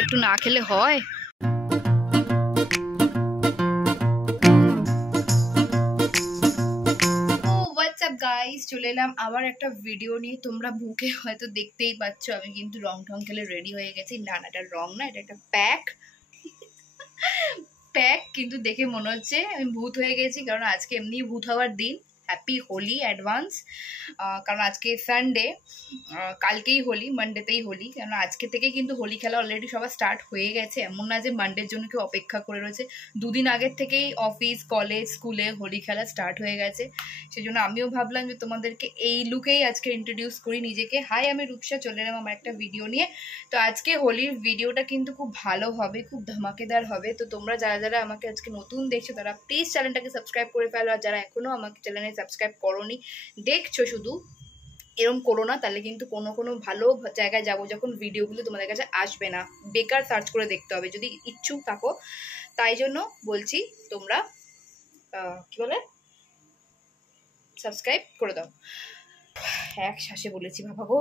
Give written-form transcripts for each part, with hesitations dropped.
একটু না খেলে হয়। গাইস চলে এলাম আবার একটা ভিডিও নিয়ে। তোমরা মুখে হয়তো দেখতেই পাচ্ছ আমি কিন্তু রং ঠং খেলে রেডি হয়ে গেছি। না না, এটা রং না, এটা একটা প্যাক। কিন্তু দেখে মনে হচ্ছে আমি ভূত হয়ে গেছি, কারণ আজকে এমনি ভূত হওয়ার দিন। হ্যাপি হোলি অ্যাডভান্স, কারণ আজকে সানডে, কালকেই হোলি, মানডেতেই হোলি। কারণ আজকে থেকে কিন্তু হোলি খেলা অলরেডি সবার স্টার্ট হয়ে গেছে। এমন না যে মানডের জন্য কেউ অপেক্ষা করে রয়েছে, দুদিন আগের থেকেই অফিস, কলেজ, স্কুলে হোলি খেলা স্টার্ট হয়ে গেছে। সেই জন্য আমিও ভাবলাম যে তোমাদেরকে এই লুকেই আজকে ইন্ট্রোডিউস করি নিজেকে। হাই, আমি রূপসা, চলে এলাম আমার একটা ভিডিও নিয়ে। তো আজকে হোলির ভিডিওটা কিন্তু খুব ভালো হবে, খুব ধামাকেদার হবে। তো তোমরা যারা যারা আমাকে আজকে নতুন দেখছো তারা প্লিজ চ্যানেলটাকে সাবস্ক্রাইব করে ফেলো, আর যারা এখনো আমাকে চ্যানেলে সাবস্ক্রাইব করোনি, দেখছো শুধু, এরকম করো না, তাহলে কিন্তু কোনো ভালো জায়গায় যাবো যখন ভিডিওগুলো তোমাদের কাছে আসবে না, বেকার সার্চ করে দেখতে হবে যদি ইচ্ছুক থাকো। তাই জন্য বলছি তোমরা কি বলে সাবস্ক্রাইব করে দাও। এক শ্বাসে বলেছি বাবা গো।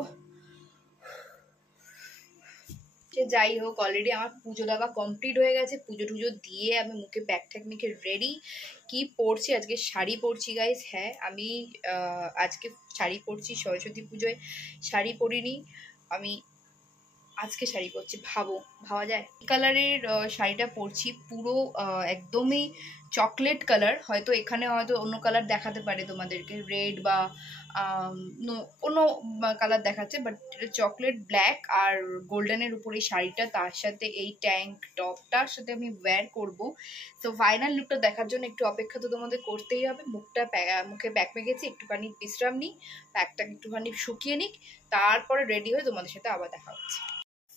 যাই হোক, অলরেডি আমার পুজো দেওয়া কমপ্লিট হয়ে গেছে। পুজো টুজো দিয়ে আমি মুখে ব্যাগ ট্যাগ মেখে রেডি। কি পরছি আজকে? শাড়ি পরছি গাইস। হ্যাঁ, আমি আজকে শাড়ি পরছি। সরস্বতী পুজোয় শাড়ি পরিনি, আমি আজকে শাড়ি পরছি। ভাবা যায়। কালারের শাড়িটা পরছি, পুরো একদমই চকলেট কালার। হয়তো এখানে হয়তো অন্য কালার দেখাতে পারে তোমাদেরকে, রেড বা অন্য কালার দেখাচ্ছে, বাট এটা চকলেট ব্ল্যাক আর গোল্ডেনের উপরে শাড়িটা, তার সাথে এই ট্যাঙ্ক টপটার সাথে আমি ওয়্যার করব। তো ফাইনাল লুকটা দেখার জন্য একটু অপেক্ষা তো তোমাদের করতেই হবে। মুখে ব্যাগ মেখেছি, একটুখানি বিশ্রাম নিই, ব্যাগটাকে একটুখানি শুকিয়ে নিক, তারপরে রেডি হয়ে তোমাদের সাথে আবার দেখা হচ্ছে।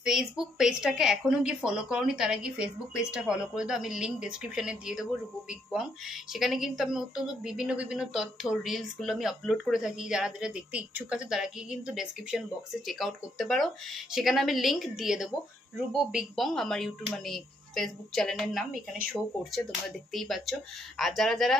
ফেসবুক পেজটাকে এখনও গিয়ে ফলো করোনি তারা গিয়ে ফেসবুক পেজটা ফলো করে দাও। আমি লিঙ্ক ডিসক্রিপশানে দিয়ে দেবো, রূপো বিগ বং। সেখানে কিন্তু আমি অত্যন্ত বিভিন্ন তথ্য, রিলসগুলো আমি আপলোড করে থাকি। যারা যেটা দেখতে ইচ্ছুক আছে তারা গিয়ে কিন্তু ডেসক্রিপশন বক্সে চেক আউট করতে পারো, সেখানে আমি লিঙ্ক দিয়ে দেবো। রূপো বিগ বং আমার ইউটিউব মানে ফেসবুক চ্যানেলের নাম এখানে শো করছে, তোমরা দেখতেই পাচ্ছ। আর যারা যারা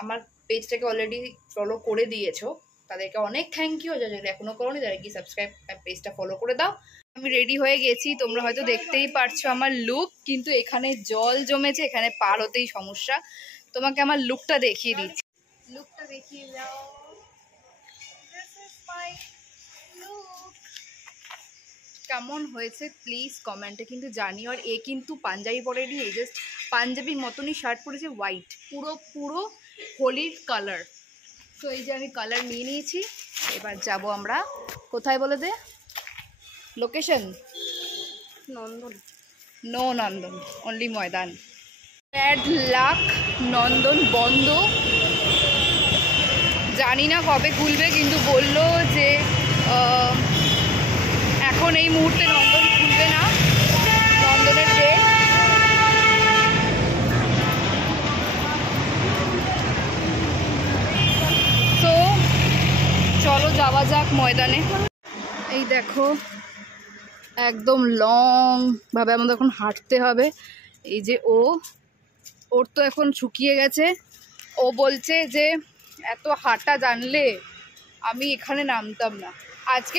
আমার পেজটাকে অলরেডি ফলো করে দিয়েছো তাদেরকে অনেক থ্যাংক ইউ। যারা এখনো করোনি তারা গিয়ে সাবস্ক্রাইব পেজটা ফলো করে দাও। আমি রেডি হয়ে গেছি, তোমরা হয়তো দেখতেই পারছো আমার লুক, কিন্তু এখানে জল জমেছে, এখানে পার হতেই সমস্যা। তোমাকে আমার লুকটা দেখিয়ে দিচ্ছি, লুকটা দেখিয়ে দাও। কেমন হয়েছে প্লিজ কমেন্টে কিন্তু জানিও। আর এ কিন্তু পাঞ্জাবি পরেনি, এই জাস্ট পাঞ্জাবির মতনই শার্ট পরেছে, হোয়াইট, পুরো হোলির কালার। তো এই যে আমি কালার নিয়ে নিয়েছি, এবার যাব আমরা কোথায় বলে দে লোকেশন? নন্দন। নো নন্দন, অনলি ময়দান। ব্যাড লাক, নন্দন বন্ধ, জানি না কবে খুলবে, কিন্তু বললো যে এখন এই মুহূর্তে নন্দন খুলবে না, নন্দনের ডেট। তো চলো যাওয়া যাক ময়দানে। এই দেখো একদম লং ভাবে আমাদের এখন হাঁটতে হবে। এই যে ওর তো এখন শুকিয়ে গেছে, ও বলছে যে এত হাঁটা জানলে আমি এখানে নামতাম না। আজকে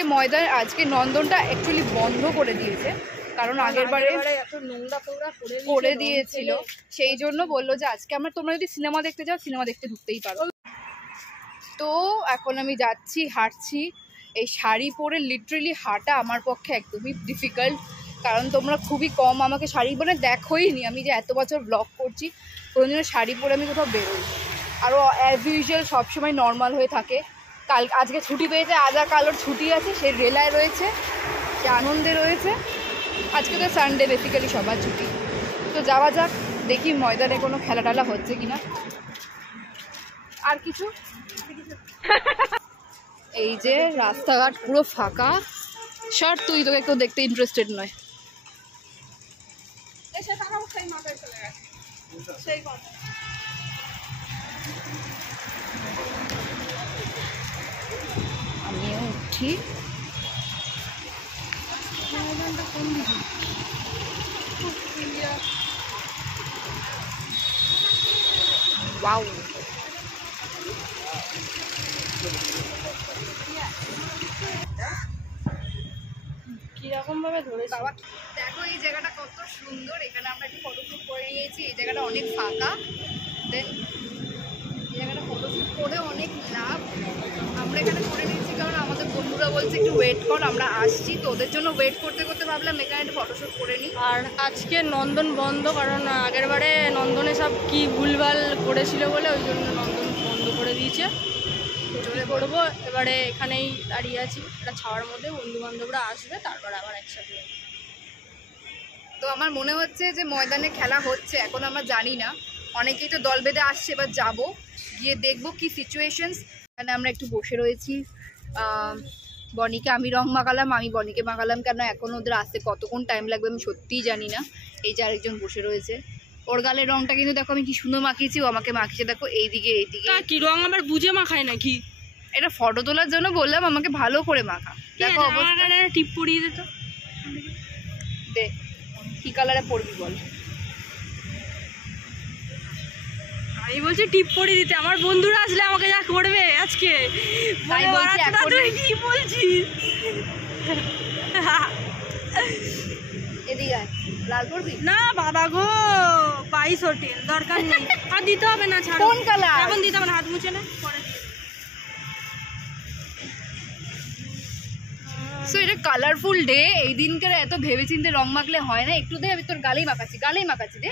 নন্দনটা অ্যাকচুয়ালি বন্ধ করে দিয়েছে, কারণ আগের বারে এত নোংরা করে দিয়েছিল, সেই জন্য বললো যে আজকে তোমরা যদি সিনেমা দেখতে যাও, সিনেমা দেখতে ঢুকতেই পারো। তো এখন আমি যাচ্ছি, হাঁটছি। এই শাড়ি পরে লিটারেলি হাঁটা আমার পক্ষে একদমই ডিফিকাল্ট, কারণ তোমরা খুবই কম আমাকে শাড়ি পরে দেখোই নি। আমি যে এত বছর ব্লগ করছি, কোনোদিনও শাড়ি পরে আমি কোথাও বেরোই। আরও অ্যাজ ইউজুয়াল সবসময় নর্মাল হয়ে থাকে। আজকে ছুটি পেয়েছে, আজ আর কালোর ছুটি আছে, সে রেলায় রয়েছে, সে আনন্দে রয়েছে। আজকে তো সানডে, বেসিক্যালি সবার ছুটি। তো যাওয়া যাক, দেখি ময়দানে কোনো খেলা টেলা হচ্ছে কিনা। আর কিছু এই যে রাস্তাঘাট পুরো ফাঁকা। শার্ট তুই, তোকে কেউ দেখতে ইন্টারেস্টেড নয়। আমিও উঠি। ওয়াও, এরকম ভাবে ধরেছি। বাবা দেখো এই জায়গাটা কত সুন্দর, এখানে আমরা একটু ফটোশুট করে নিয়েছি। এই জায়গাটা অনেক ফাঁকা, দেন এই জায়গাটা ফটোশুট করে অনেক লাভ। আমরা এখানে করে নিয়েছি কারণ আমাদের বন্ধুরা বলছে একটু ওয়েট কর, আমরা আসছি, তো ওদের জন্য ওয়েট করতে করতে ভাবলাম এখানে একটু ফটোশুট করে নিই। আর আজকে নন্দন বন্ধ, কারণ আগের বারে নন্দনে সব কি ভুলভাল করেছিল বলে ওই জন্য নন্দন বন্ধ করে দিয়েছে। চলে পড়বো এবারে, এখানেই দাঁড়িয়ে আছি একটা ছাওয়ার মধ্যে, বন্ধু বান্ধবরা আসবে তারপর আবার একসাথে। তো আমার মনে হচ্ছে যে ময়দানে খেলা হচ্ছে, এখন আমরা জানি না, অনেকেই তো দল বেঁধে আসছে, এবার যাবো গিয়ে দেখবো কি সিচুয়েশনস। এখানে আমরা একটু বসে রয়েছি, বনিকে আমি রং মাখালাম, আমি বনিকে মাখালাম, কেন এখন ওদের আসতে কতক্ষণ টাইম লাগবে আমি সত্যিই জানি না। এই যে আরেকজন বসে রয়েছে, ওর গালের রংটা কিন্তু দেখো আমি কি সুন্দর মাখিয়েছি, ও আমাকে মাখিয়েছে দেখো এইদিকে এইদিকে। কি রং আবার বুঝে মাখায় নাকি? এটা ফটো তোলার জন্য বললাম আমাকে ভালো করে মাখা। দেখো অবস্থা, টিপ পরিয়ে দিত। দে কি কালারে পরবি বল? আমি বলছি টিপ পরিয়ে দিতে, আমার বন্ধুরা আসলে আমাকে যা করবে আজকে। তাই বলছি এখন কি বলছিস? এদিকে লাল পরবি না বাবা গো, 22 হোটেল দরকার নেই, আর দিতে হবে না। ছাড়ো, কোন কালার এখন দিতে হবে না, হাত মুছে না পরে। সো এটা কালারফুল ডে, এই দিনকার এত ভেবেচিন্তে রং মাখলে হয় না। একটু দে, আমি তোর গালেই মাখাচ্ছি দে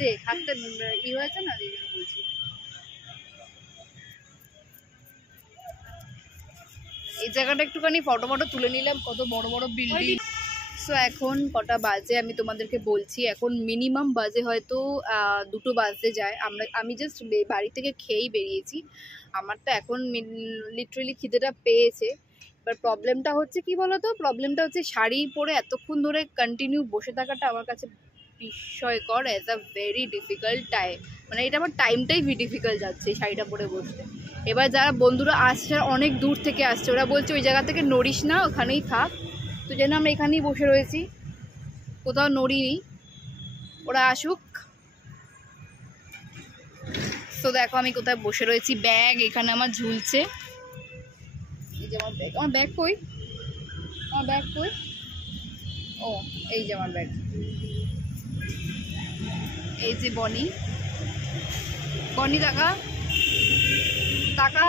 দে, হাতটা ই হয়েছে না, এই জন্য বলছি। এই জায়গাটা একটুখানি ফটো তুলে নিলাম, কত বড় বড় বিল্ডিং। সো এখন কটা বাজে আমি তোমাদেরকে বলছি, এখন মিনিমাম বাজে হয়তো 2টো বাজতে যায়। আমি জাস্ট বাড়ি থেকে খেয়েই বেরিয়েছি, আমার তো এখন লিটারেলি খিদেটা পেয়েছে। এবার প্রবলেমটা হচ্ছে কি বলতো, প্রবলেমটা হচ্ছে শাড়ি পরে এতক্ষণ ধরে কন্টিনিউ বসে থাকাটা আমার কাছে বিস্ময়কর, as a very difficult time. মানে এটা আমার টাইমটাই ডিফিকাল্ট যাচ্ছে এই শাড়িটা পরে বসতে। এবার যারা বন্ধুরা আসছে অনেক দূর থেকে আসছে, ওরা বলছে ওই জায়গা থেকে নড়িস না, ওখানেই থাক, তো যেন আমরা এখানেই বসে রয়েছি, কোথাও নড়িনি, ওরা আসুক। তো দেখো আমি কোথায় বসে রয়েছি, ব্যাগ এখানে আমার ঝুলছে, এই যে আমার ব্যাগ। আমার ব্যাগ কই, আমার ব্যাগ কই? ও এই যে আমার ব্যাগ। এই যে বনি টাকা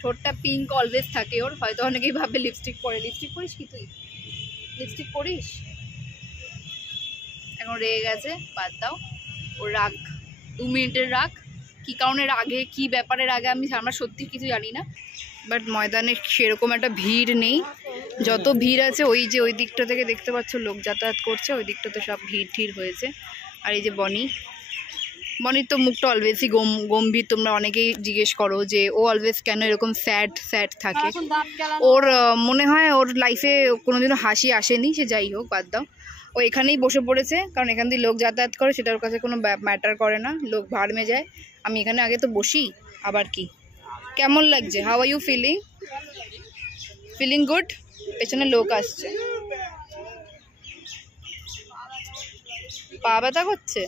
ঠোঁটটা পিঙ্ক অলওয়েজ থাকে ওর, হয়তো অনেকেই ভাবে লিপস্টিক পরে। লিপস্টিক পরিস কি তুই? লিপস্টিক পরিস? এখন রেগে গেছে, বাদ দাও, ওর রাগ 2 মিনিটের রাগ। কি কারণে রাগে, কি ব্যাপারের আগে আমরা সত্যি কিছু জানি না। বাট ময়দানে সেরকম একটা ভিড় নেই, যত ভিড় আছে ওই যে ওই দিকটা থেকে দেখতে পাচ্ছ লোক যাতায়াত করছে, ওই দিকটাতে সব ভিড় হয়েছে। আর এই যে বনির তো মুখটা অলওয়েজই গম্ভীর। তোমরা অনেকেই জিজ্ঞেস করো যে ও অলওয়েজ কেন এরকম স্যাড থাকে, ওর মনে হয় ওর লাইফে কোনোদিনও হাসি আসেনি। সে যাই হোক, বাদ দাও, ও এখানেই বসে পড়েছে কারণ এখান দিয়ে লোক যাতায়াত করে, সেটা ওর কাছে কোনো ম্যাটার করে না, লোক ভাড়মে যায়। আমি এখানে আগে তো বসি, আবার কি। কেমন লাগছে? How are you feeling good? পেছনে লোক আসছে, পা ব্যথা করছে,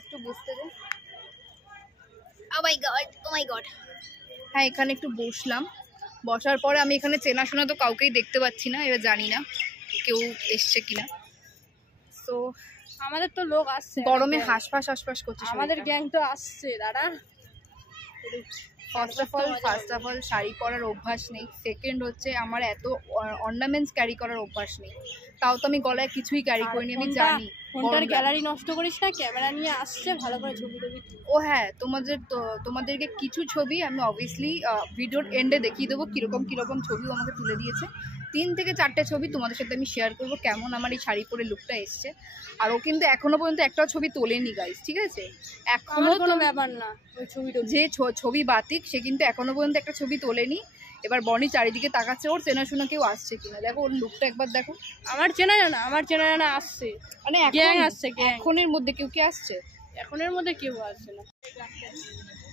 একটু বুঝতে দে। ও মাই গড। হ্যাঁ এখানে একটু বসলাম, বসার পরে আমি এখানে চেনাশোনা তো কাউকেই দেখতে পাচ্ছি না, এবার জানি না কেউ এসছে কিনা। তো আমাদের তো লোক আসছে, গরমে হাঁসফাঁস করছে, আমাদের গ্যাং তো আসছে দাঁড়া। ফার্স্ট অফ অল শাড়ি পরার অভ্যাস নেই, সেকেন্ড হচ্ছে আমার এত অর্নামেন্টস ক্যারি করার অভ্যাস নেই, তাও তো আমি গলায় কিছুই ক্যারি করিনি। আমি জানি ফোনটার গ্যালারি নষ্ট করিস না, ক্যামেরা নিয়ে আসছে, ভালো করে ছবি টবি। ও হ্যাঁ, তোমাদেরকে কিছু ছবি আমি অবভিয়াসলি ভিডিওর এন্ডে দেখিয়ে দেবো, কীরকম ছবি আমাকে তুলে দিয়েছে। 3 থেকে 4টে ছবি তোমাদের সাথে আমি শেয়ার করবো, কেমন আমার এই শাড়ি পরে লুকটা এসছে। আর ও কিন্তু এখনো পর্যন্ত একটাও ছবি তোলেনি গাইস, ঠিক আছে? এখনো কোনো ব্যাপার না, ওই ছবিটা যে ছবি বাতিক, সে কিন্তু এখনো পর্যন্ত একটা ছবি তোলেনি। এবার বনি চারিদিকে তাকাচ্ছে ওর চেনাশোনা কেউ আসছে কিনা, দেখো ওর লুকটা একবার দেখো। আমার চেনা জানা আসছে, মানে গ্যাং আসছে, এখনের মধ্যে কেউ কি আসছে? এখনের মধ্যে কেউ আসছে না।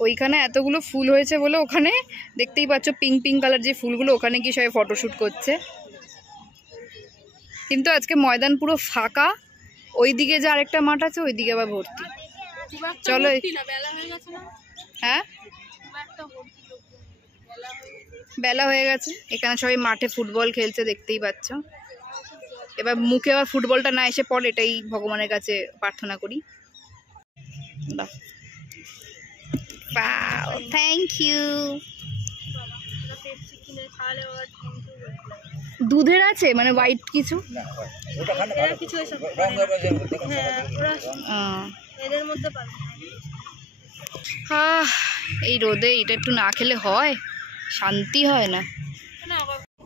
ওইখানে এতগুলো ফুল হয়েছে বলে ওখানে দেখতেই পাচ্ছ পিঙ্ক কালার যে ফুলগুলো, ওখানে কি সবাই ফটোশুট করছে। কিন্তু আজকে ময়দান পুরো ফাঁকা, ওইদিকে যে আরেকটা মাঠ আছে ওইদিকে আবার ভর্তি। চলো, হ্যাঁ বেলা হয়ে গেছে, এখানে সবাই মাঠে ফুটবল খেলছে দেখতেই পাচ্ছ। এবার মুখে আবার ফুটবলটা না এসে পড়ে, এটাই ভগবানের কাছে প্রার্থনা করি। বাহ, থ্যাংক ইউ। দুধের আছে মানে হোয়াইট কিছু? এই রোদে এটা একটু না খেলে হয়, শান্তি হয় না।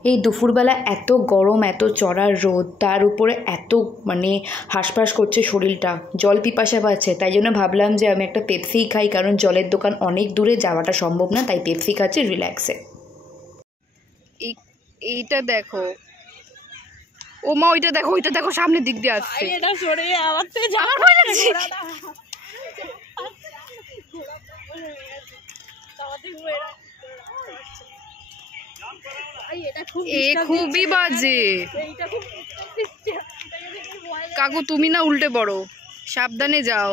এই দুপুরবেলা এত গরম, এত চড়ার রোদ, তার উপরে এত মানে হাঁসফাঁস করছে শরীরটা, জল পিপাসা পাচ্ছে। তাই জন্য ভাবলাম যে আমি একটা পেপসিই খাই, কারণ জলের দোকান অনেক দূরে যাওয়াটা সম্ভব না, তাই পেপসি খাচ্ছি রিল্যাক্সে। এইটা দেখো, ও মা ওইটা দেখো, ওইটা দেখো সামনের দিক দিয়ে আসছে। আমার ভয় লাগছে। এ খুবই বাজে কাকু, তুমি না উল্টে পড়ো, সাবধানে যাও।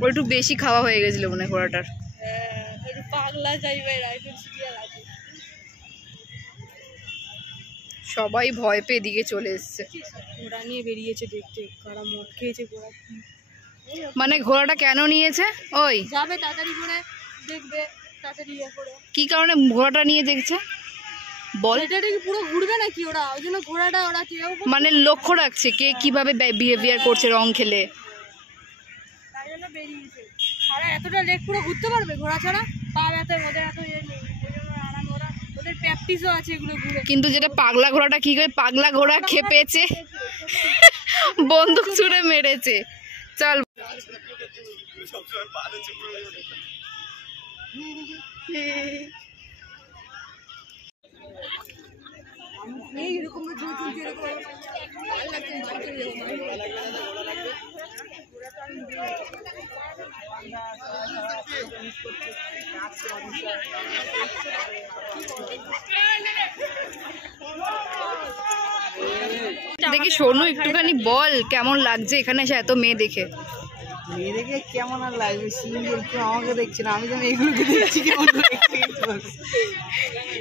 ওর একটু বেশি খাওয়া হয়ে গেছিল মনে হয় ঘোড়াটার। সবাই ভয় পেয়ে এদিকে চলে এসছে। ঘোড়া নিয়ে বেরিয়েছে দেখতে, কারা মদ খেয়েছে ঘোড়া। মানে ঘোড়াটা কেন নিয়েছে? ওই যাবে তাড়াতাড়ি করে দেখবে, তাড়াতাড়ি করে। কি কারণে ঘোড়াটা নিয়ে দেখছে বল? এটা কি পুরো ঘুরবে নাকি ওরা? ওই জন্য ঘোড়াটা ওরা কেউ মানে লক্ষ্য রাখছে কে কিভাবে বিহেভিয়ার করছে রং খেলে, তাই জন্য বেরিয়েছে। আর এতটা লেক পুরো ঘুরতে পারবে ঘোড়া ছাড়া? পা ব্যথা, ওদের এত ইয়ে নেই, ওই জন্য আরাম, ওরা ওদের প্র্যাকটিসও আছে এগুলো ঘুরে। কিন্তু যেটা পাগলা ঘোড়াটা কি করে, পাগলা ঘোড়া খেপেছে, বন্দুক ছুড়ে মেরেছে। চল দেখি সোনু একটুখানি বল কেমন লাগছে এখানে এসে এত মেয়ে দেখে? মেয়ে দেখে কেমন আর লাগবে, সিঙ্গেল কেউ আমাকে দেখছে না, আমি যেন এগুলোকে দেখছি কেমন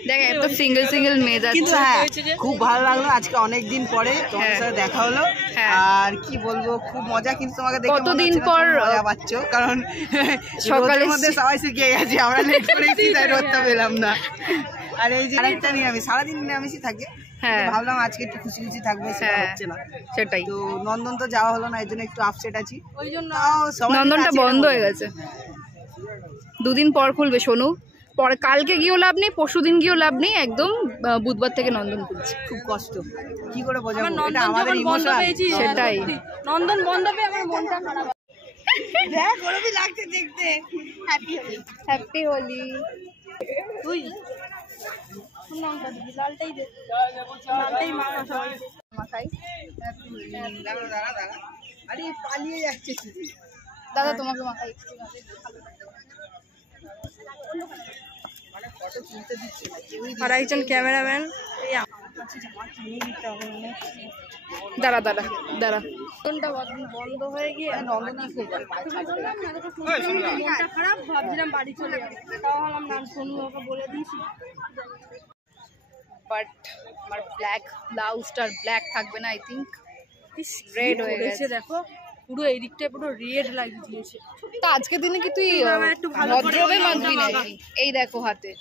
দেখ এত সিঙ্গেল সিঙ্গেল মেয়ে যাচ্ছে। কিন্তু হ্যাঁ খুব ভালো লাগলো, আজকে অনেকদিন পরে তোমার সাথে দেখা হলো। আর কি বলবো, খুব মজা। কিন্তু তোমাকে দেখে কতদিন পর মজা পাচ্ছ, কারণ সকালের মধ্যে সবাই শিখে গেছে, আমরা লেট করেছি তাই রোদটা পেলাম না। আর এই যে আরেকটা নিরামিষ, সারাদিন নিরামিষই থাকে, ভাবলাম আজকে একটু খুশি খুশি থাকবে, সেটা হচ্ছে না। সেটাই তো নন্দন তো যাওয়া হলো না, এর জন্য একটু আপসেট আছি। ওই জন্য নন্দনটা বন্ধ হয়ে গেছে, দুদিন পর খুলবে সোনু। পরে কালকে গিয়েও লাভ নেই, পরশু দিন গিয়েও লাভ নেই, একদম বুধবার থেকে নন্দন খুলছে। খুব কষ্ট, কি করে বোঝাবো, এটা আমাদের ইমোশন। সেটাই, নন্দন বন্ধ পেয়ে আমার মনটা খারাপ। দেখ ওরকমই লাগছে দেখতে। Happy Holi, happy Holi. তুই লঙ্কা দিবি, লালটাই দে, লালটাই মাখা সবাই মাখাই। দাঁড়া দাঁড়া দাঁড়া, আরে পালিয়ে যাচ্ছে শুধু। দাদা তোমাকে মাখাই। মানে ফটো তুলতে দিচ্ছে না কেউই। আর একজন ক্যামেরাম্যান। দাঁড়া দাঁড়া দাঁড়া, ফোনটা বন্ধ হয়ে গিয়ে নন্দন আসবে, মনটা খারাপ, ভাবছিলাম বাড়ি চলে যাবো, তাও হলাম না, সোনু ওকে বলে দিয়েছি। বাট আমার ব্ল্যাক ব্লাউজটার ব্ল্যাক থাকবে না, আই থিঙ্ক রেড হয়ে গেছে। দেখো পুরো এই দিকটা পুরো রেড লাগিয়ে দিয়েছে। তা আজকের দিনে কি তুই একটু ভালো করে ভদ্রভাবে মাখবি নাকি? এই দেখো হাতে,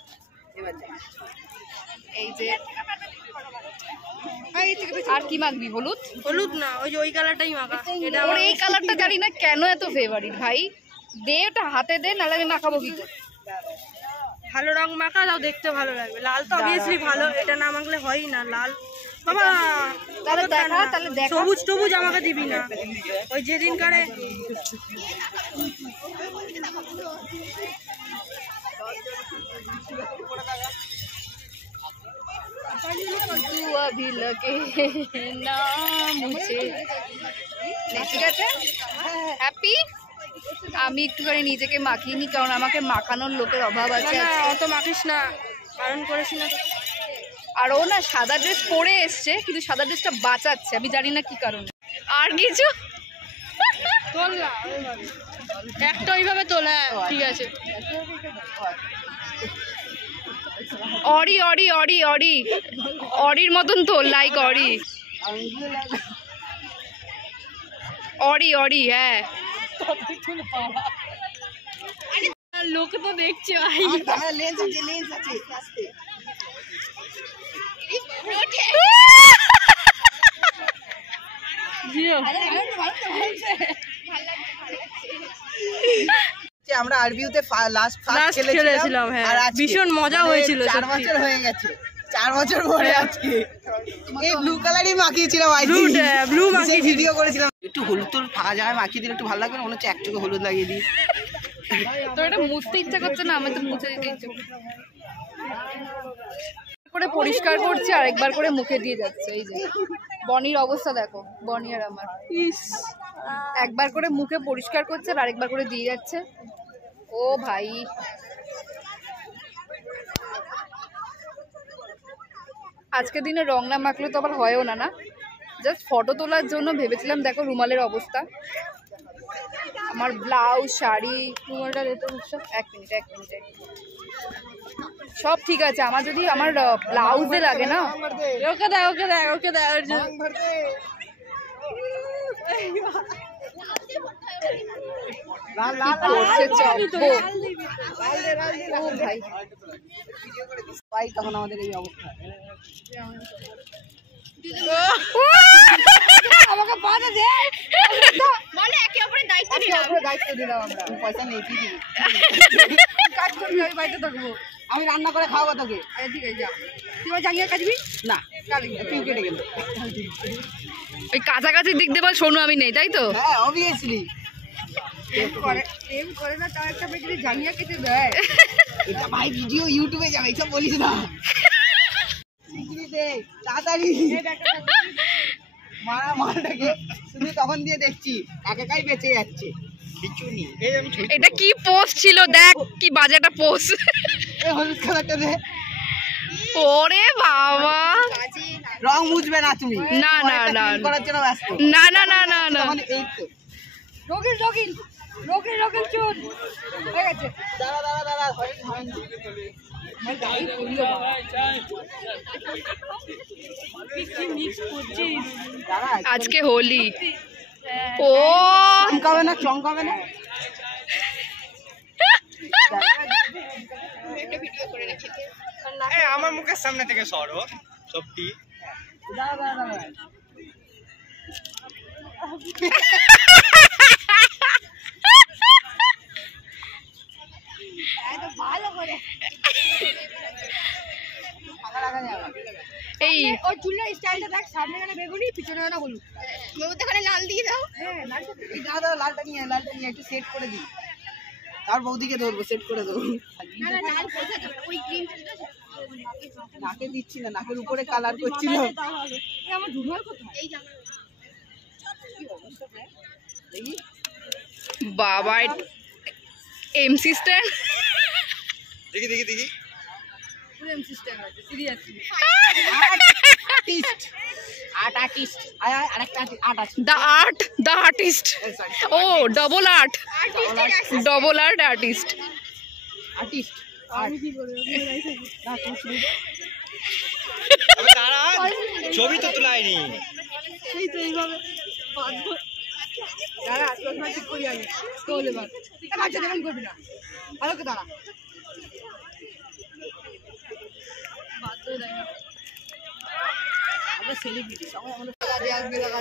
এই যে আর কি মাখবি? হলুদ? হলুদ না, ওই যে ওই কালারটাই মাখা। এটা ওর এই কালারটা জানি না কেন এত ফেভারিট ভাই, দে ওটা হাতে দে, নাহলে আমি মাখাবো কি করে? ভালো রং মাখা, তাও দেখতে ভালো লাগবে। লাল তো অবভিয়াসলি ভালো, এটা না মাখলে হয়ই না লাল। বাবা তাহলে দেখা, তাহলে দেখা। সবুজ টবুজ আমাকে দিবি না, ওই যেদিন কারে अभी लगे ना मुझे। ঠিক আছে, হ্যাপি। আমি একটুখানি নিজেকে মাখিয়ে নি, কারণ আমাকে মাখানোর লোকের অভাব আছে। অত মাখিস না, বারণ করিস না। আর ও না সাদা ড্রেস পরে এসছে, কিন্তু সাদা ড্রেসটা বাঁচাচ্ছে, আমি জানি না কি কারণে। আর কিছু তোলা একটা ওইভাবে তোলা, ঠিক আছে। অরি অরি অরি অরি অরির মতন তোল, লাইক অরি অরি অরি। হ্যাঁ লোক তো দেখছে ভাই। লেন্স আছে, লেন্স আছে। আমরা আরবিউতে লাস্ট খেলেছিলাম, আর ভীষণ মজা হয়েছিল। 4 বছর হয়ে গেছে, 4 বছর পরে আজকে এই ব্লু কালারই মাখিয়েছিলাম, ব্লু মাখিয়ে ভিডিও করেছিলাম। একটু হলুদ তোর ফাঁকা জায়গায় মাখিয়ে দিলে একটু ভালো লাগবে না? মনে হচ্ছে একটু হলুদ লাগিয়ে দিই। তো এটা মুছতে ইচ্ছা করছে না, আমি তো মুছে দিতে ইচ্ছা করে পরিষ্কার করছে আর একবার করে মুখে দিয়ে যাচ্ছে। এই যে বনির অবস্থা দেখো, বনি আর আমার একবার করে মুখে পরিষ্কার করছে আর আরেকবার করে দিয়ে যাচ্ছে। ও ভাই আজকের দিনে রং না মাখলে তো আবার হয়ও না, না জাস্ট ফটো তোলার জন্য ভেবেছিলাম। দেখো রুমালের অবস্থা, আমার ব্লাউজ, শাড়ি, রুমালটা দিতে হচ্ছে। এক মিনিট সব ঠিক আছে। আমার যদি আমার ব্লাউজে লাগে না, ওকে দেয় ওকে দেয় ওকে দেয়। ভাই তখন আমাদের এই অবস্থা। আমাকে বাধা দে বলে, একে অপরের দায়িত্ব দিলাম আমরা। পয়সা নেই, কি দিবি? কাজ করবি, আমি বাড়িতে থাকবো, আমি রান্না করে খাওয়াবো তোকে। ঠিক আছে যা। তুই জানিয়ে কাজবি না, তুই কেটে গেল। ওই কাছাকাছি দিক দিয়ে বল শোনো আমি নেই, তাই তো? হ্যাঁ অবভিয়াসলি। এম করে না, তার একটা বেটি জানিয়ে কেটে দেয়। এটা ভাই ভিডিও ইউটিউবে যাবে, এইসব বলিস না। তাড়াতাড়ি মারাটাকে শুধু তখন দিয়ে দেখছি একাই বেঁচে যাচ্ছে, কিছু নেই। এটা কি পোস্ট ছিল দেখ, কি বাজে একটা পোস্ট। এই হলুদ কালারটা দে। ওরে বাবা, রং মুছবে না তুমি? না না না করার জন্য ব্যস্ত। না না না না না এই তো রকিল রকিল রকিল রকিল চুন হয়ে গেছে। দাঁড়া দাঁড়া দাঁড়া, আজকে হোলি। ও চমকাবে না, চমকাবে না। আমার মুখের সামনে থেকে সরো সত্যি। এই ওই চুলের স্টাইলটা দেখ, সামনে গানে বেগুনি, পিছনে গানে হলুদ, মধ্যখানে লাল দিয়ে দাও। হ্যাঁ দাদা লালটা নিয়ে একটু সেট করে দিই, তার বৌদিকে ধরবো, সেট করে দেবো। নাকে দিচ্ছি না, নাকের উপরে কালার করছিল। বাবা এমসি স্ট্যান্ড, দেখি দেখি দেখি এমসি স্ট্যান্ড আছে, সিরিয়াসলি। The artist. ও ডবল আর্ট আর্টিস্ট। ছবি তো তোলায়নি।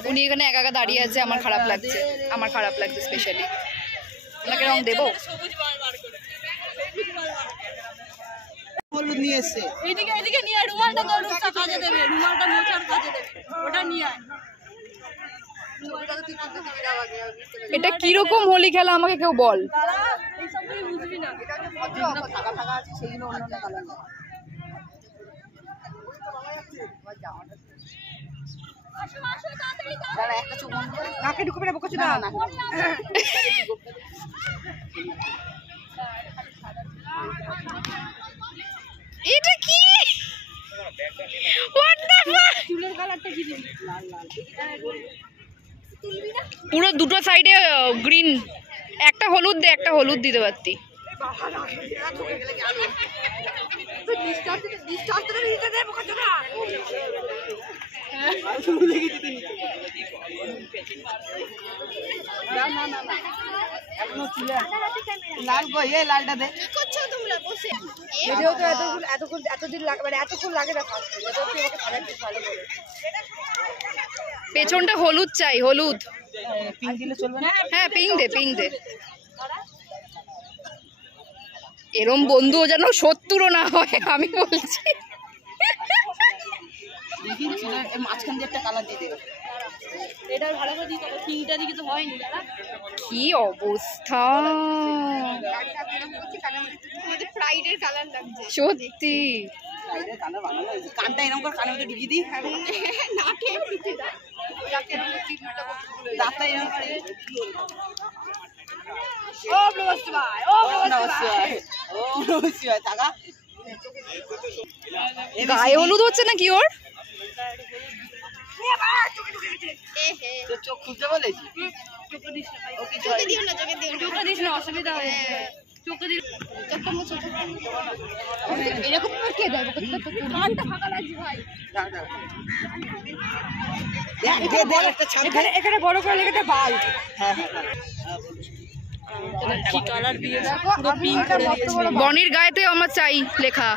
উনি এখানে একা একা দাঁড়িয়ে আছে, আমার খারাপ লাগছে, স্পেশালি। ওনাকে রং দেবো? হলুদ নিয়ে এসছে। এইদিকে নিয়ে আয়, রুমালটা তো রূপটা কাজে দেবে, রুমালটা মোছার কাজে দেবে, ওটা নিয়ে আয়। এটা কিরকম হোলি খেলা আমাকে কেউ বল। এইসব তুই বুঝবি না। নাকে ঢুকবে না, বকছো না। এটা কি? What the fuck? চুলের কালারটা কি দিবি? পুরো দুটো সাইডে গ্রিন, একটা হলুদ দে, একটা হলুদ দিতে পারতি। পেছনটা হলুদ চাই, হলুদ। হ্যাঁ পিঙ্ক দে, পিঙ্ক দে। এরম বন্ধু যেন শত্রুও না হয়, আমি বলছি। কি অবস্থা সত্যি। কানটা এরকম করে কানের মধ্যে ঢুকিয়ে দিই, দাঁতটা এরকম করে। গায়ে হলুদ হচ্ছে না কি ওর? চোখ খুলতে বলেছি, অসুবিধা হয়। এখানে বড় করে লেগে বাল। বনির গায়েতে আমার চাই লেখা।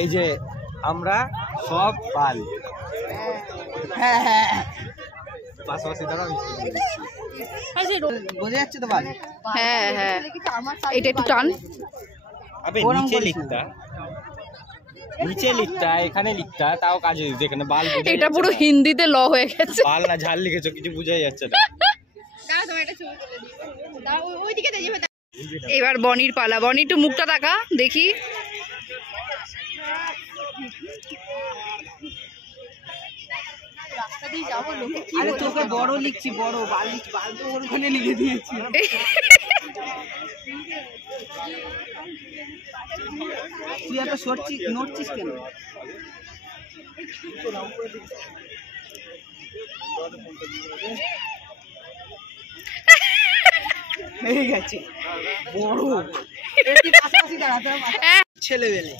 এই যে আমরা সব পাল পাশাপাশি দাঁড়া বোঝা যাচ্ছে তো বাল। হ্যাঁ হ্যাঁ, এটা একটু টান। আবে নিচে লিখতা, নিচে লিখতা, এখানে লিখতা, তাও কাজে দিত। এখানে বাল, এটা পুরো হিন্দিতে ল হয়ে গেছে। বাল না ঝাল লিখেছো, কিছু বুঝাই যাচ্ছে না। এবার বনির পালা। বনি একটু মুখটা তাকা দেখি। আরে তোকে বড় লিখছি, বড় বাল লিখছি, বাল তো ওখানে লিখে দিয়েছি। তুই এত নড়ছিস কেন? হয়ে গেছে বড়। ছেলেবেলে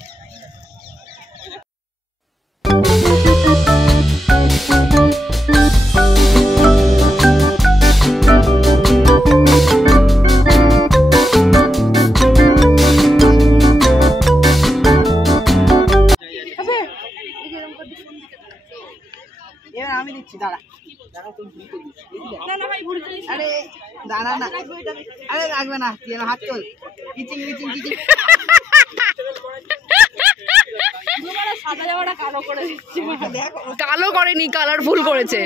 এবার আমি দিচ্ছি, দাঁড়া দাঁড়া, তুই আরে দাঁড়া না, আরে লাগবে না, তুই হাত চল। কিচিং কিচিং কিচিং। কালো করেনি, কালারফুল করেছে।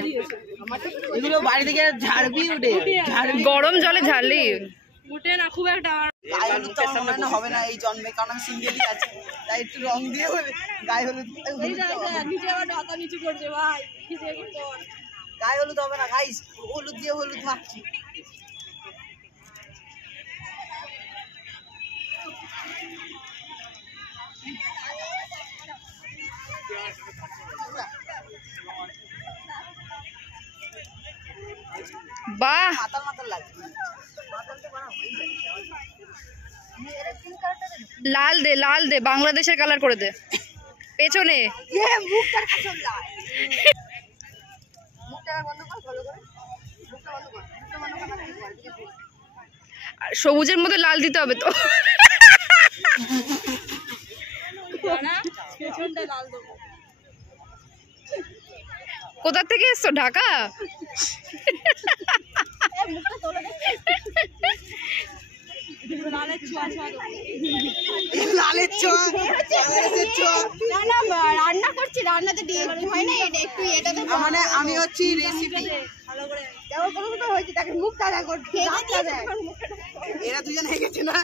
এগুলো বাড়ি থেকে ঝাড়বি, উঠে গরম জলে ঝাড়লি উঠে না খুব একটা। গায়ে হলুদ তো আমার মনে হয় হবে না এই জন্মে, কারণ আমি সিঙ্গেলই আছি, তাই একটু রং দিয়ে হলে গায়ে হলুদ। নিচে আবার মাথা নিচু করছে ভাই, গায়ে হলুদ হবে না গাইস, হলুদ দিয়ে হলুদ মাখছি। বাহ, মাতাল মাতাল লাগছে। লাল দে, লাল দে, বাংলাদেশের কালার করে দে পেছনে। সবুজের মধ্যে লাল দিতে হবে তো। কোথা থেকে এসছো? ঢাকা? লালের ছোঁয়া, রান্না করছি, রান্নাতে হয় না একটু এটা তো মানে আমি হচ্ছি রেসিপি। হয়েছে তাকে মুখ তাড়া করছে, এরা দুজন হয়ে গেছে না?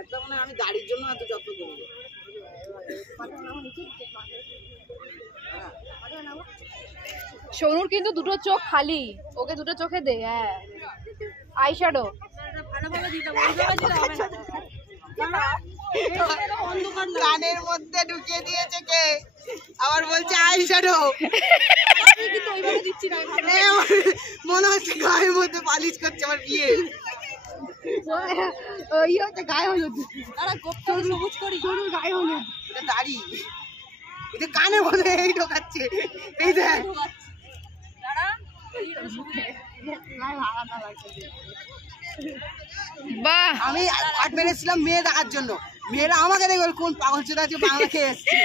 একটা মানে আমি দাড়ির জন্য এত যত্ন করবো। সোনুর কিন্তু দুটো চোখ খালি, ওকে দুটো চোখে দে। হ্যাঁ আই শ্যাডো কানের মধ্যে ঢুকিয়ে দিয়েছে কে, আবার বলছে আই শ্যাডো। মনে হচ্ছে গায়ের মধ্যে পালিশ করছে আমার বিয়ে। ওই হচ্ছে গায়ে হলুদ, সবুজ করি গায়ে হলুদ, এটা দাড়ি, এটা কানের মধ্যে এই ঢোকাচ্ছে, এই দেখ। বাহ, আমি আট মেরেছিলাম মেয়ে দেখার জন্য, মেয়েরা আমাকে দেখবে কোন পাগল চোদা আছে বাংলা খেয়ে এসছে।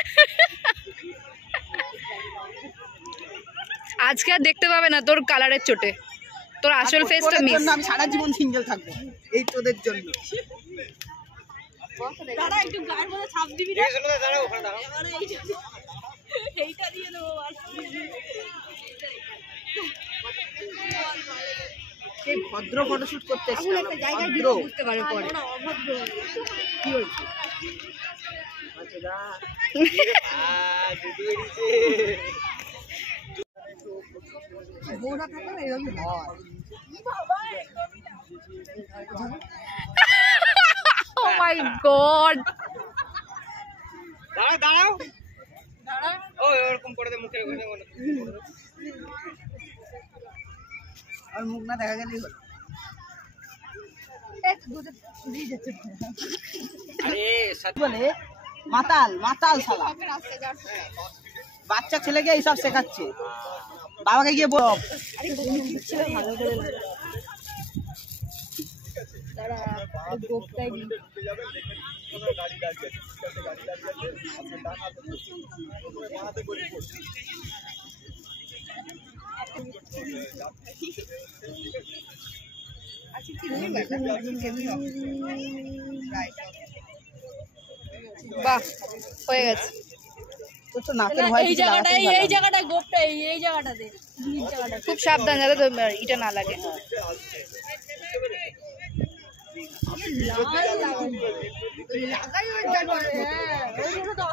আজকে আর দেখতে পাবে না তোর কালারের চোটে, তোর আসল ফেসটা মিস। আমি সারা জীবন সিঙ্গেল থাকবো এই তোদের জন্য। দাঁড়া একটু গায়ের মধ্যে ছাপ দিবি না, এইটা দিয়ে দেবো। সেই ভদ্র ফটোশুট করতে বুঝতে পারে পরে কি হয়েছে। বউরা থাকে না এরকম হয়। ও মাই গড, দাঁড়াও দাঁড়াও দাঁড়াও, ও এরকম করে দে মুখের ওখানে। আর মুখ না দেখা গেলেই হলো। আরে বলে মাতাল মাতাল শালা, বাচ্চা ছেলেকে এইসব শেখাচ্ছে, বাবাকে গিয়ে বল। বাহ হয়ে গেছে। এই জায়গাটা গোপটা, এই জায়গাটাতে খুব সাবধান যাতে তো এটা না লাগে।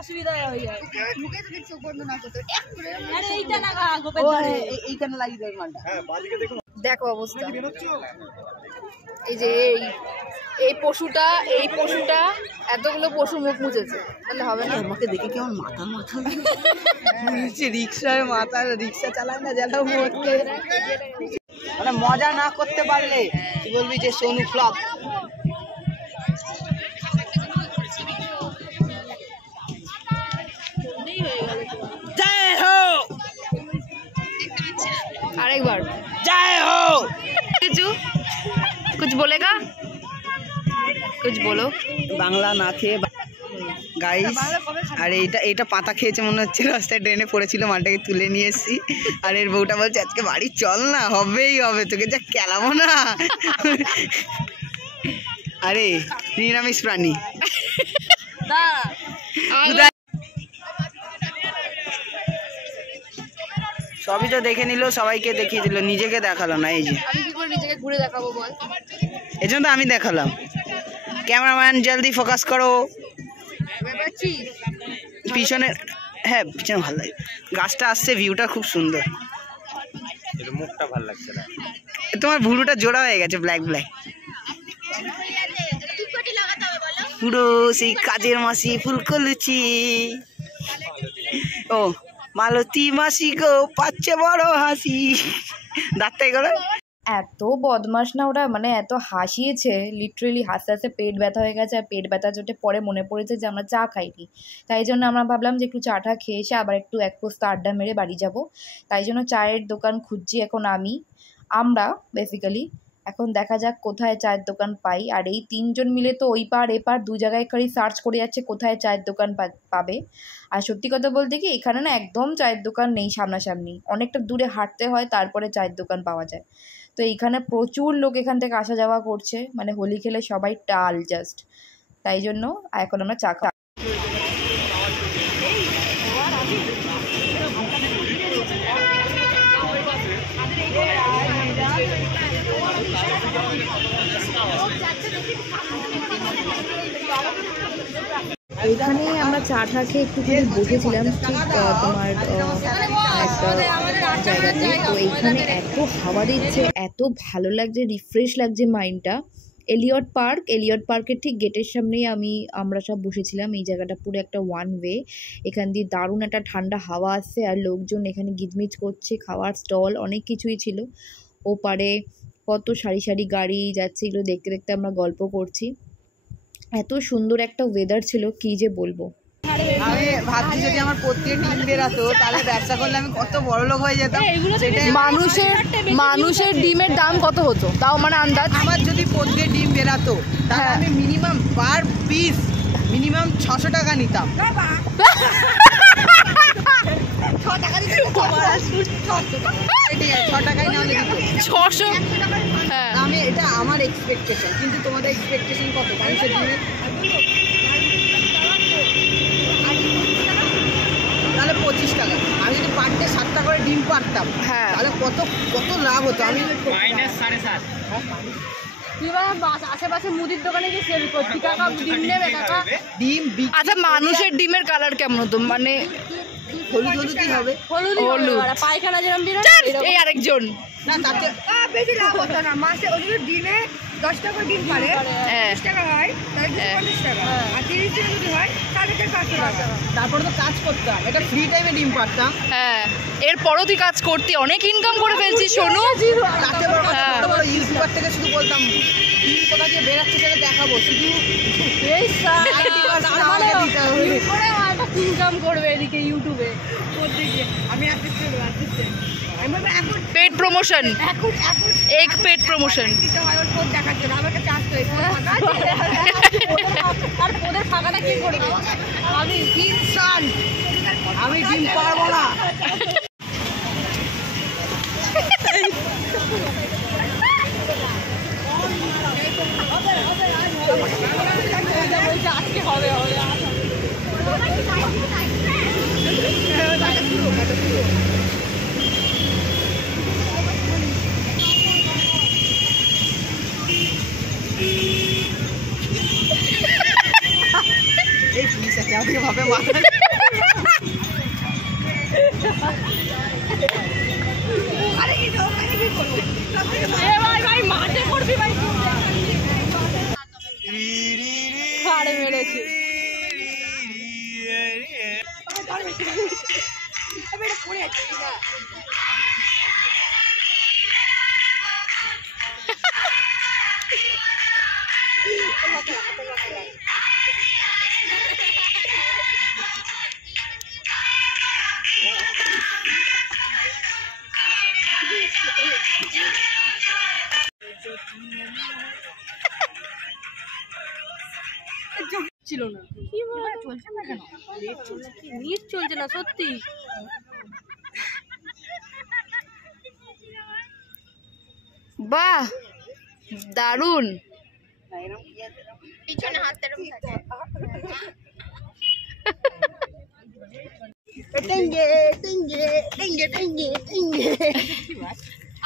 অসুবিধা হয়ে যায়। দেখো অবস্থা, এই যে এই পশুটা এতগুলো পশু মুখ মুছেছে, তাহলে হবে না? আমাকে দেখে কেমন মাথা মাথা রিক্সায় মাথা, রিক্সা চালায় না যারা মানে মজা না করতে পারলে কি বলবি যে সোনু ফ্লপ। জয় হো, আরেকবার জয় হো। कुछ बोलेगा, कुछ बोलो। বাংলা না খেয়ে গাইস, আর এইটা পাতা খেয়েছে মনে হচ্ছে, রাস্তায় ড্রেনে পড়েছিল, মালটাকে তুলে নিয়ে এসেছি। আর এর বউটা বলছে আজকে বাড়ি চল না, হবেই হবে, তোকে যা খেলাবো না। আরে নিরামিষ প্রাণী, সবই তো দেখে নিল, সবাইকে দেখিয়ে দিল, নিজেকে দেখালো না। এই যে আমি কি করে নিজেকে ঘুরে দেখাবো বল? এই জন্য তো আমি দেখালাম। ক্যামেরাম্যান জলদি ফোকাস করো পিছনে। হ্যাঁ পিছনে ভালো লাগে, গাছটা আসছে, ভিউটা খুব সুন্দর। মুখটা ভালো লাগছে না, তোমার ভুরুটা জোড়া হয়ে গেছে, ব্ল্যাক ব্ল্যাক পুরো সেই কাজের মাসি ফুলকলুচি। ও মালতী মাসি গো পাচ্ছে বড় হাসি, দাঁতটাই গেল। এত বদমাস না ওরা, মানে এত হাসিয়েছে, লিটারেলি হাসতে হাসতে পেট ব্যথা হয়ে গেছে। আর পেট ব্যথা চোটে পরে মনে পড়েছে যে আমরা চা খাইনি, তাই জন্য আমরা ভাবলাম যে একটু চাটা খেয়ে এসে আবার একটু এক পোস্ত আড্ডা মেরে বাড়ি যাব। তাই জন্য চায়ের দোকান খুঁজছি এখন আমরা বেসিক্যালি। এখন দেখা যাক কোথায় চায়ের দোকান পাই। আর এই তিনজন মিলে তো ওই পার এপার দু জায়গায় খালি সার্চ করে যাচ্ছে কোথায় চায়ের দোকান পাবে। আর সত্যি কথা বলতে কি, এখানে না একদম চায়ের দোকান নেই সামনাসামনি, অনেকটা দূরে হাঁটতে হয় তারপরে চায়ের দোকান পাওয়া যায়। তো এইখানে প্রচুর লোক এখান থেকে আসা যাওয়া করছে, মানে হোলি খেলে সবাই টাল জাস্ট, তাই জন্য এখন আমরা চা খাই। এখানে আমরা চা খেয়ে একটু বসেছিলাম, ঠিক তোমার একটা জায়গাতে। তো এইখানে এত হাওয়া দিচ্ছে, এত ভালো লাগছে, রিফ্রেশ লাগছে মাইন্ডটা। এলিয়ট পার্কের ঠিক গেটের সামনেই আমরা সব বসেছিলাম। এই জায়গাটা পুরো একটা ওয়ান ওয়ে, এখান দিয়ে দারুণ একটা ঠান্ডা হাওয়া আসছে, আর লোকজন এখানে গিজমিজ করছে, খাওয়ার স্টল অনেক কিছুই ছিল। ওপারে কত সারি সারি গাড়ি যাচ্ছে, এগুলো দেখতে দেখতে আমরা গল্প করছি। এত সুন্দর একটা ওয়েদার ছিল, কি যে বলবো। আমি ভাবছি যদি আমার প্রত্যেক ডিম বেরাতো তাহলে ব্যবসা করলে আমি কত বড় লোক হয়ে যেতাম। মানুষের ডিমের দাম কত হতো তাও মানে আন্দাজ? আমার যদি প্রত্যেক ডিম বেরাতো তাহলে আমি মিনিমাম পার পিস মিনিমাম 600 টাকা নিতাম। 6 টাকাই নাহলে দিত 600। আমি এটা আমার এক্সপেকটেশন, কিন্তু তোমাদের এক্সপেকটেশন কত মানুষের ডিমের? তাহলে 25 টাকা। আমি যদি পার ডে 7টা করে ডিম পারতাম তাহলে কত কত লাভ হতো। আমি -7.5 আশেপাশে মুদির দোকানে গিয়ে সেল করছি, কাকা ডিম নেবে কাকা? ডিম আচ্ছা, মানুষের ডিমের কালার কেমন হতো? মানে হলুদ হলুদই হবে। হলুদ পায়খানা যেরকম দিন। এই আরেকজন না তাতে বেশি লাভ হতো না। মাসে ওই দিনে 10 টাকা ডিম পারে, 30 টাকা হয়, তাহলে 50 টাকা। আর 30 টাকা যদি হয় 450 টাকা। তারপরে তো কাজ করতাম, এটা ফ্রি টাইমে ডিম পারতাম। হ্যাঁ, এরপরও তুই কাজ করতি, অনেক ইনকাম করে ফেলছিস সোনু। তাতে বড় বড় ইউটিউবার থেকে শুধু বলতাম ডিম কোথা দিয়ে বেরাচ্ছে সেটা দেখাবো, শুধু এই ইনকাম করবে এদিকে ইউটিউবে। আমি আসতে পেড প্রমোশন, এক পেড প্রমোশন। দেখাচ্ছে না আমার কাছে আসতো আর ওদের ফাঁকাটা কি করবে? আমি ইনসান, আমি ডিম পারবো না। আজকে হবে এই পুলিশ আছে আমাকে ভাবে মাথা। ভাই মাঠে করবি ভাই, খাড়ে মেরেছে। ছিল না কি চলছে না কেন? নেট চলছে না সত্যি। বাহ, দারুণ। পিছনে হাতটা টেঙ্গে টেঙ্গে টেঙ্গে টেঙ্গে টেঙ্গে।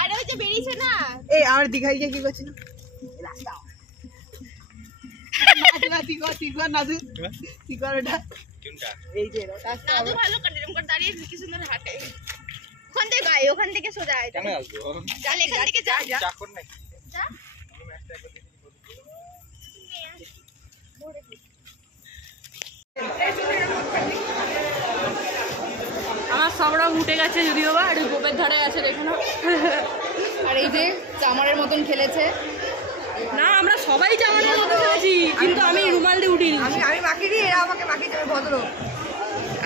আরে ওই যে বেরিয়েছে না, এই আমার দীঘায় গিয়ে কি করছিল? ভালো দাঁড়িয়ে কি সুন্দর হাঁটে। ওখান থেকে গায়ে, ওখান থেকে সোজা কেন আসবো? চল এখান থেকে যা যা। চাকর নাই। আমার সামরা উঠে গেছে যদিও বা, একটু গোপের ধারে আছে দেখো না। আর এই যে চামারের মতন খেলেছে। না আমরা সবাই চামারের মতো খেলেছি, কিন্তু আমি রুমাল দিয়ে উঠিনি। আমি বাকি দিই, এরা আমাকে বাকি দেবে ভদ্র।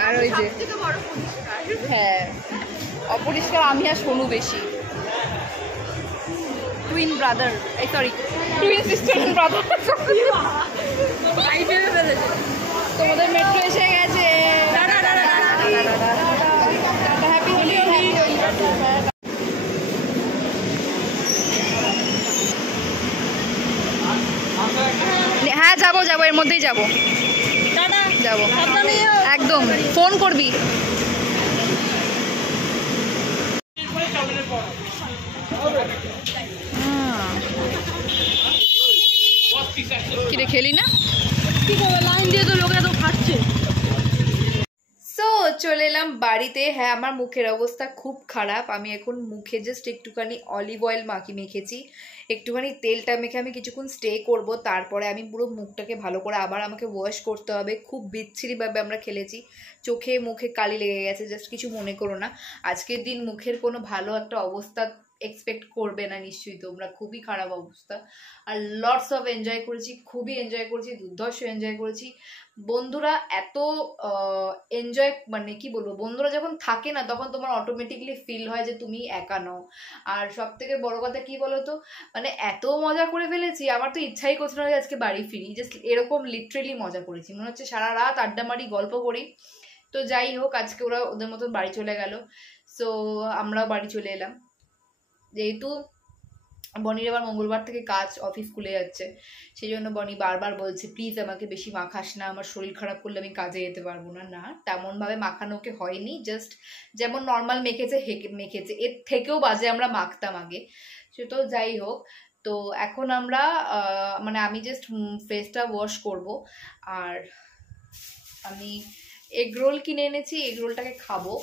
আর ওই যে হ্যাঁ, অপরিষ্কার আমি আর সোনু বেশি। টুইন ব্রাদার, এই সরি টুইন সিস্টার ব্রাদার। তোমাদের মেট্রো এসে গেছে। হ্যাপি হোলি। হ্যাঁ যাবো যাবো, এর মধ্যেই যাবো যাবো একদম। ফোন করবি। কিরে খেলি না? কি করবে, লাইন দিয়ে তো লোকেরা তো খাচ্ছে। সো চলে এলাম বাড়িতে। হ্যাঁ, আমার মুখের অবস্থা খুব খারাপ। আমি এখন মুখে জাস্ট একটুখানি অলিভ অয়েল মেখেছি, একটুখানি তেলটা মেখে আমি কিছুক্ষণ স্টে করব, তারপরে আমি পুরো মুখটাকে ভালো করে আবার আমাকে ওয়াশ করতে হবে। খুব বিচ্ছিরিভাবে আমরা খেলেছি, চোখে মুখে কালি লেগে গেছে, জাস্ট কিছু মনে করো না। আজকের দিন মুখের কোনো ভালো একটা অবস্থা এক্সপেক্ট করবে না নিশ্চয়ই তোমরা, খুবই খারাপ অবস্থা। আর লটস অফ এনজয় করেছি, খুবই এনজয় করেছি, দুর্ধর্ষ এনজয় করেছি। বন্ধুরা এত এনজয়, মানে কি বলবো, বন্ধুরা যখন থাকে না তখন তোমার অটোমেটিকলি ফিল হয় যে তুমি একা নও। আর সব থেকে বড় কথা কি বলতো, মানে এত মজা করে ফেলেছি, আমার তো ইচ্ছাই করছে না যে আজকে বাড়ি ফিরি। জাস্ট এরকম লিটারেলি মজা করেছি, মনে হচ্ছে সারা রাত আড্ডা মারি, গল্প করি। তো যাই হোক, আজকে ওরা ওদের মতন বাড়ি চলে গেল, সো আমরাও বাড়ি চলে এলাম। যেহেতু বনির আবার মঙ্গলবার থেকে কাজ, অফিস খুলে যাচ্ছে, সেই জন্য বনি বারবার বলছে প্লিজ আমাকে বেশি মাখাস না, আমার শরীর খারাপ করলে আমি কাজে যেতে পারবো না। না, তেমনভাবে মাখানো ওকে হয়নি, জাস্ট যেমন নর্মাল মেখেছে, এর থেকেও বাজে আমরা মাখতাম আগে। সে তো যাই হোক, তো এখন আমরা মানে আমি জাস্ট ফেসটা ওয়াশ করব। আর আমি এগ রোল কিনে এনেছি, এগ রোলটাকে খাবো,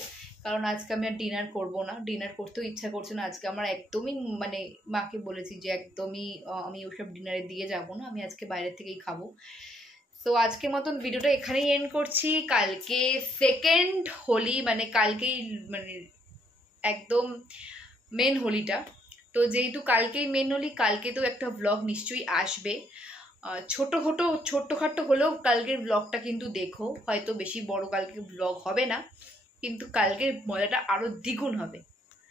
কারণ আজকে আমি আর ডিনার করবো না, ডিনার করতেও ইচ্ছা করছে না আজকে আমার একদমই। মানে মাকে বলেছি যে একদমই আমি ওসব ডিনারে দিয়ে যাব না, আমি আজকে বাইরের থেকেই খাবো। তো আজকের মতন ভিডিওটা এখানেই এন্ড করছি। কালকে সেকেন্ড হোলি, মানে কালকেই মানে একদম মেন হোলিটা। তো যেহেতু কালকেই মেন হোলি, কালকে তো একটা ব্লগ নিশ্চয়ই আসবে, ছোট্টখাট্টো হলেও কালকের ব্লগটা কিন্তু দেখো। হয়তো বেশি বড় কালকে ব্লগ হবে না, কিন্তু কালকের মজাটা আরো দ্বিগুণ হবে।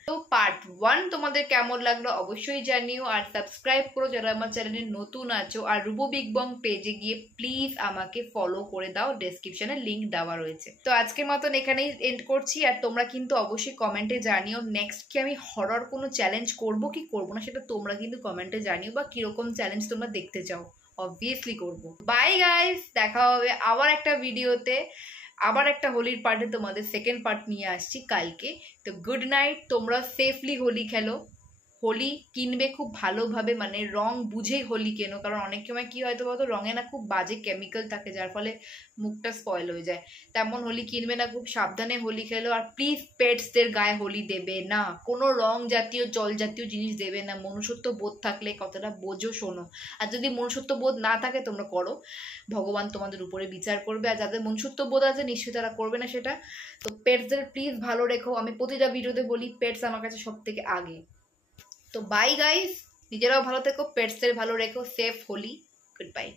তো পার্ট 1 তোমাদের কেমন লাগলো অবশ্যই জানিও, আর সাবস্ক্রাইব করো যারা আমার চ্যানেলে নতুন আছো। আর রুবো বিগ বং পেজে গিয়ে প্লিজ আমাকে ফলো করে দাও, ডেসক্রিপশনে লিংক দেওয়া রয়েছে। তো আজকের মতন এখানেই এন্ড করছি। আর তোমরা কিন্তু অবশ্যই কমেন্টে জানিও নেক্সট কি আমি হরর কোনো চ্যালেঞ্জ করবো কি করবো না, সেটা তোমরা কিন্তু কমেন্টে জানিও, বা কিরকম চ্যালেঞ্জ তোমরা দেখতে চাও, অবভিয়াসলি করবো। বাই গাইস, দেখা হবে আবার একটা ভিডিওতে, আবার একটা হোলির পার্টে তোমাদের সেকেন্ড পার্ট নিয়ে আসছি কালকে। তো গুড নাইট, তোমরা সেফলি হোলি খেলো। হোলি কিনবে খুব ভালোভাবে, মানে রং বুঝেই হোলি কেনো, কারণ অনেক সময় কি হয়তো বলতো রঙে না খুব বাজে কেমিক্যাল থাকে, যার ফলে মুখটা স্পয়েল হয়ে যায়। তেমন হোলি কিনবে না, খুব সাবধানে হোলি খেলো। আর প্লিজ পেটসদের গায়ে হোলি দেবে না, কোনো রং জাতীয় জল জাতীয় জিনিস দেবে না। মনুষ্যত্ব বোধ থাকলে কথাটা বোঝো, শোনো। আর যদি মনুষ্যত্ব বোধ না থাকে তোমরা করো, ভগবান তোমাদের উপরে বিচার করবে। আর যাদের মনুষ্যত্ব বোধ আছে নিশ্চয়ই তারা করবে না সেটা। তো পেটসদের প্লিজ ভালো রেখো। আমি প্রতিটা ভিডিওতে বলি পেটস আমার কাছে সব থেকে আগে। তো বাই গাইস, নিজেরাও ভালো থেকো, পেটসদের ভালো রেখো, সেফ হোলি, গুড বাই।